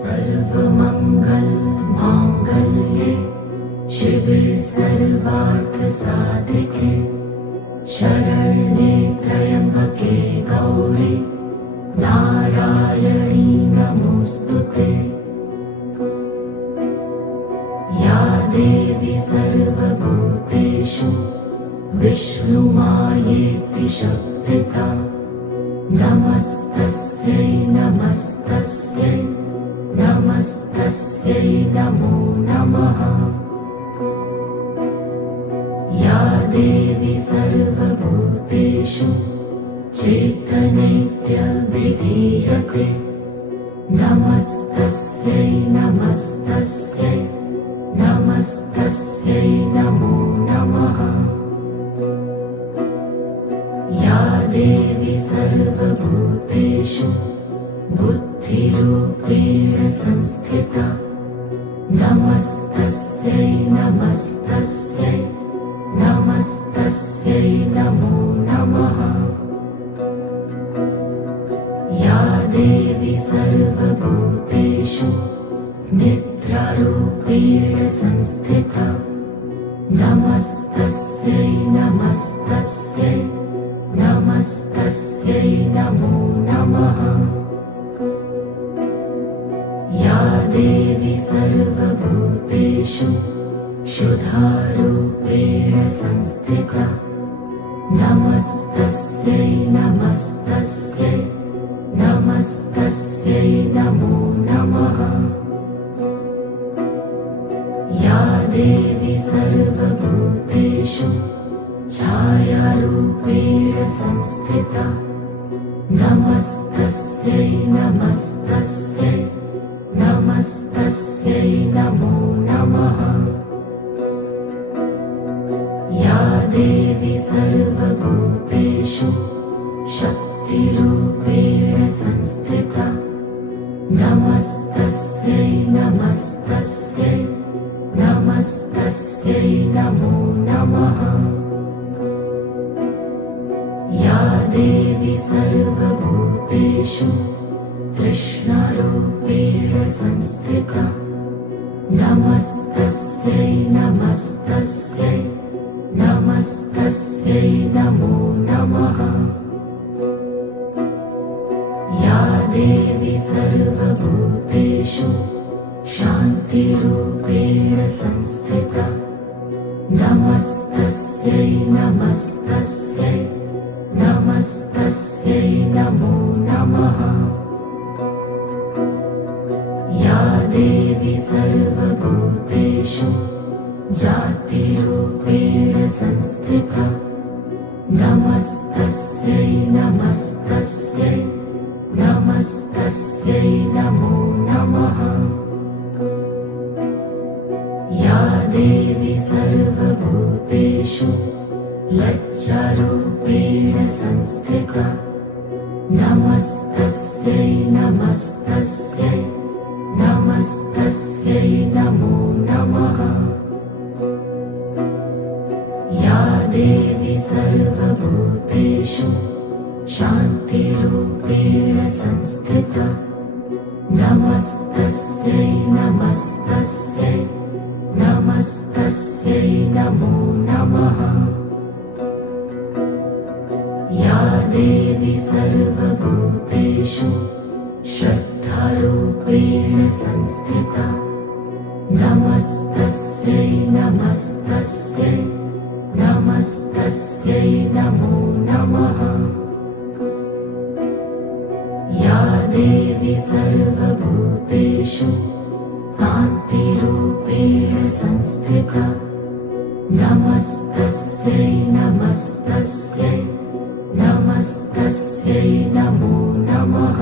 सर्वमंगल मांगल्ये शिवे सर्वार्थ साधिके शरण्ये त्र्यंबके गौरी नारायणी नमोस्तुते। या देवी सर्वभूतेषु विष्णुमायेति शक्तिता नमस्तस्यै नमस्तस्यै नमस्तस्यै नमो नमः। या देवी सर्वभूतेषु चैतन्येत्यभिधीयते नमस्तस्यै नमस्तस्यै नमस्तस्यै नमो नमः। या देवी सर्वभूतेषु बुद्धिरूपेण संस्थिता नमस्तस्यै नमस्तस्यै नमस्तस्यै नमो नमः। या देवी सर्वभूतेषु निद्रारूपेण संस्थिता नमस्तस्यै नमस्तस्यै नमस्तस्यै नमो नमः। या देवी सर्वभूतेषु क्षुधारूपेण संस्थिता नमस्तस्यै नमस्तस्यै नमस्तस्यै नमो नमः। या देवी सर्वभूतेषु छायारूपेण संस्थिता नमस्तस्यै नमस्तस्यै नमस्तस्यै नमो नमः। या देवी सर्वभूतेषु शक्तिरूपेण संस्थिता नमस्तस्यै नमस्तस्यै नमस्तस्यै नमो नमः। या देवी सर्वभूतेषु तृष्णारूपेण संस्थिता नमस्तस्यै नमस्तस्यै नमस्तस्यै नमो नमः। या देवी सर्वभूतेषु शान्तिरूपेण संस्थिता नमस्तस्यै नमस्तस्यै नमस्तस्यै नमो नमः। या देवी सर्वभूतेषु जातिरूपेण संस्थिता नमस्तस्यै नमस्तस्यै नमस्तस्यै नमो नमः। या देवी सर्वभूतेषु लज्जारूपेण संस्थिता नमस्तस्यै नमस्तस्यै नमस्तस्यै नमो नमः। या देवी सर्वभूतेषु शान्तिरूपेण संस्थिता नमस्तस्यै नमस्तस्यै नमस्तस्यै नमो नमः। या देवी सर्वभूतेषु श्रद्धारूपेण संस्थिता नमस्तस्यै नमस्तस्यै नमस्तस्यै नमो नमः। या देवी सर्वभूतेषु कान्तिरूपेण संस्थिता नमस्तस्यै नमस्तस्यै नमस्तस्यै नमो नमः।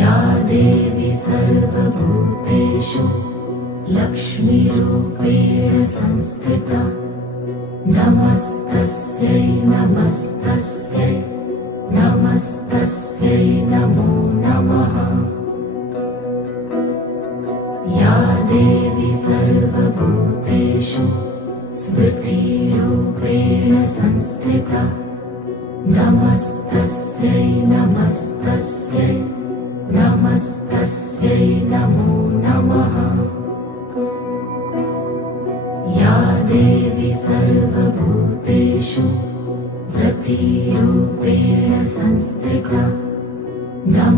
या देवी सर्वभूतेषु लक्ष्मीरूपेण संस्थिता नमस्तस्यै नमस्तस्यै नमस्तस्यै नमो नमः। या देवी सर्वभूतेषु स्मृतिरूपेण संस्थिता नमस्तस्यै नमस्तस्यै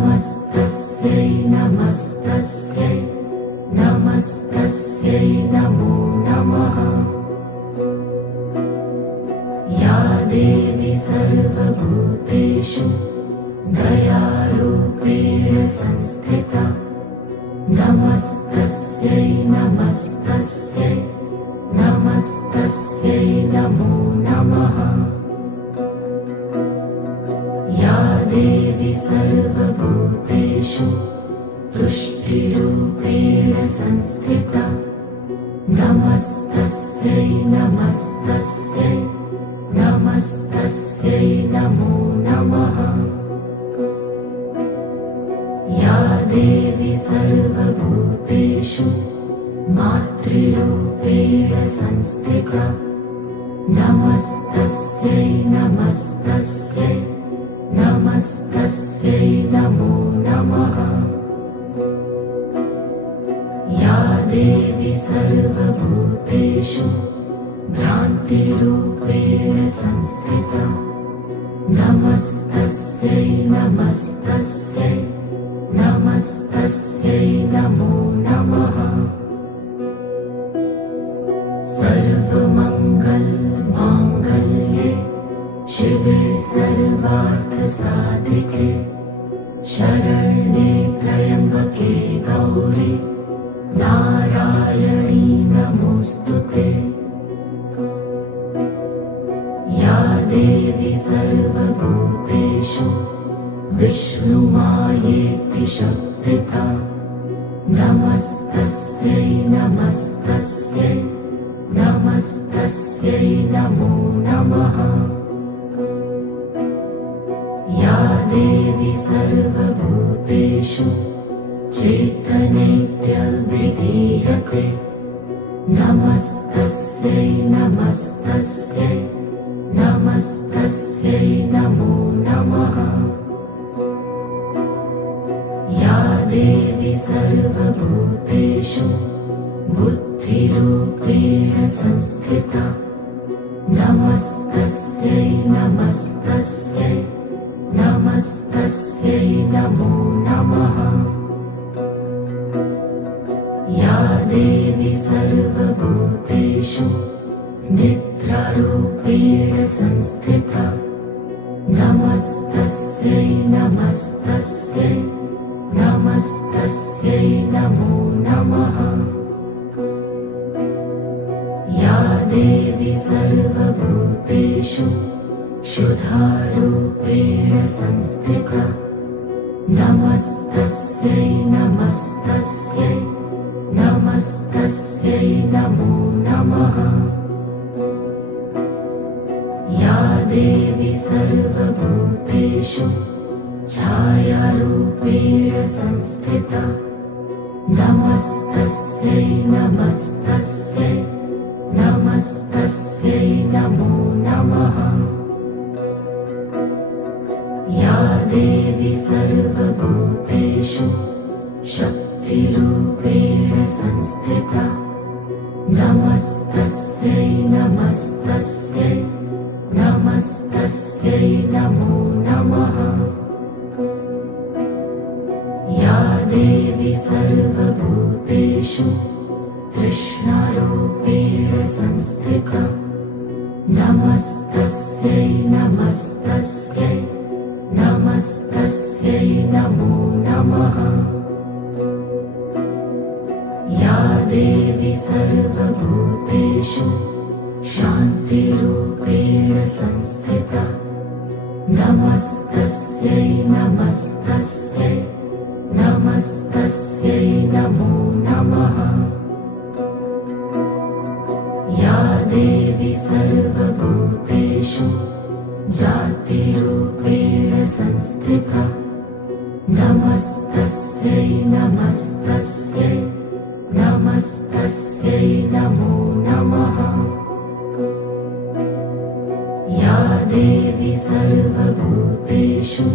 नमस्तस्यै नमस्तस्यै नमस्तस्यै नमो नमः। या देवी सर्वभूतेषु दयारूपेण संस्थिता नमस्तस्यै नमस्तस्यै नमस्तस्यै नमो नमः। या देवी सर्वभूतेषु तुष्टिरूपेण संस्थिता नमस्तस्यै नमस्तस्यै नमस्तस्यै नमो नमः। या देवी सर्वभूतेषु मातृरूपेण संस्थिता नमस्तस्यै नमस्तस्यै नमस्तस्यै नमो नमः। या देवी सर्वभूतेषु भ्रान्तिरूपेण संस्थिता नमस्तस्यै नमस्तस्यै नमस्तस्यै नमो नमः। सर्वमङ्गलमाङ्गल्ये शिवे सर्वार्थसाधिके शरण्ये त्र्यम्बके गौरी नारायणी नमोऽस्तुते। या देवी सर्वभूतेषु विष्णुमायेति शक्तिता नमस्तस्यै नमस्तस्यै नमस्तस्यै नमो नमः। या देवी सर्वभूतेषु चैतन्येत्यभिधीयते नमस्तस्यै नमस्तस्यै नमस्तस्यै नमो नमः। या देवी सर्वभूतेषु बुद्धिरूपेण संस्थिता नमस्तस्यै नमस्तस्यै नमस्तस्यै नमो नमः। या देवी सर्वभूतेषु निद्रारूपेण संस्थिता नमस्तस्यै नमस्तस्यै नमस्तस्यै नमो नमः। या देवी सर्वभूतेषु क्षुधारूपेण संस्थिता नमस्तस्यै नमस्तस्यै नमस्तस्यै नमो नमः। या देवी सर्वभूतेषु छायारूपेण संस्थिता नमस्तस्यै नमस्तस्यै नमस्तस्यै नमो नमः। या देवी सर्वभूतेषु शक्तिरूपेण संस्थिता नमस्तस्यै नमस्तस्यै नमस्तस्यै नमो नमः। या देवी सर्वभूतेषु तृष्णारूपेण संस्थिता नमस्तस्यै नमस्तस्यै नमस्तस्यै नमो नमः। या देवी सर्वभूतेषु शान्तिरूपेण संस्थिता नमस्तस्यै नमस्तस्यै नमस्तस्यै नमो नमः। या देवी सर्वभूतेषु जातिरूपेण संस्थिता नमस्तस्यै नमस्तस्यै नमस्तस्यै नमो नमः। या देवी सर्वभूतेषु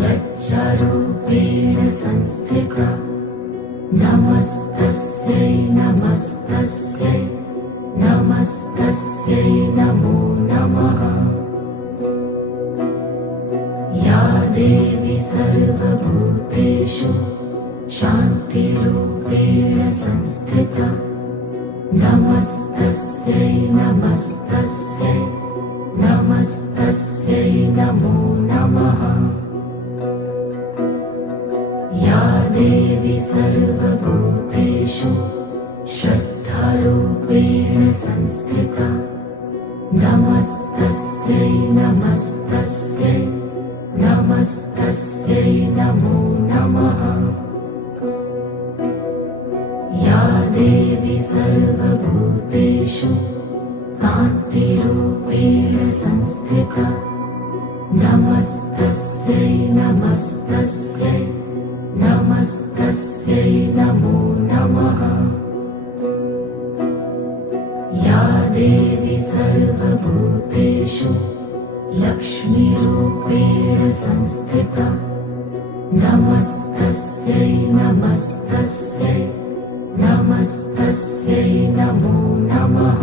लज्जारूपेण संस्थिता नमस्तस्यै नमस्तस्यै नमस्तस्यै नमो नमः। या देवी सर्वभूतेषु शान्तिरूपेण संस्थिता नमस्तस्यै नमस्तस्यै नमस्तस्यै नमो नमः। या देवी सर्वभूतेषु श्रद्धारूपेण संस्थिता नमस्तस्यै नमस्तस्यै नमस्तस्यै नमो नमः। या देवी सर्वभूतेषु कान्तिरूपेण संस्थिता नमस्तस्यै नमस्तस्यै नमस्तस्यै नमो नमः। या देवी सर्वभूतेषु लक्ष्मीरूपेण संस्थिता नमस्तस्यै नमस्तस्यै नमस्तस्यै नमो नमः।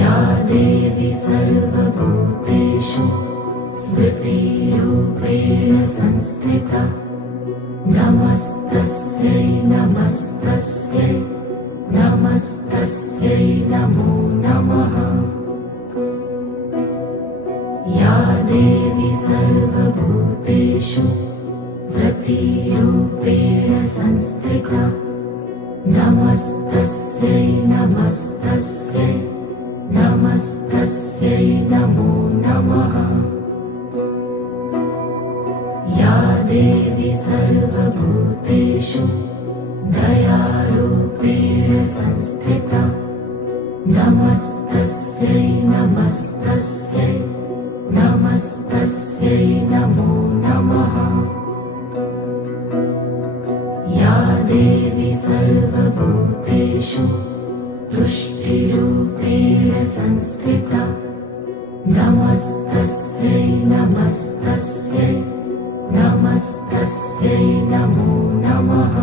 या देवी सर्वभूतेषु स्मृतिरूपेण संस्थिता नमस्तस्यै नमस्तस्यै नमस्तस्यै नमो नमः। या देवी सर्वभूतेषु व्रतिरूपेण संस्थिता नमस्तस्यै नमस्तस्यै नमस्तस्यै नमो नमः। या देवी सर्वभूतेषु दयारूपेण संस्थिता नमस्तस्यै नमस्तस्यै नमस्तस्यै नमो नमः। या देवी सर्वभूतेषु तुष्टिरूपेण संस्थिता नमस्तस्यै नमस्तस्यै नमस्तस्यै नमो नमः।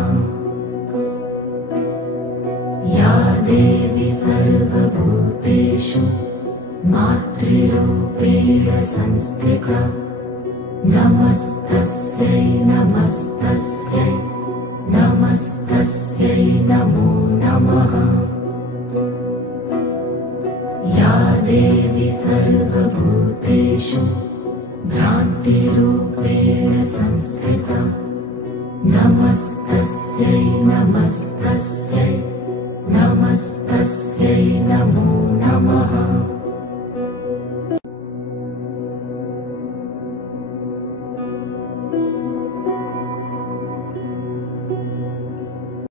या देवी सर्वभूतेषु मातृरूपेण संस्थिता नमस्तस्यै नमस्तस्यै नमस्तस्यै नमो नमः। या देवी सर्वभूतेषु भ्रान्तिरूपेण संस्थिता नमस्तस्यै नमस्तस्यै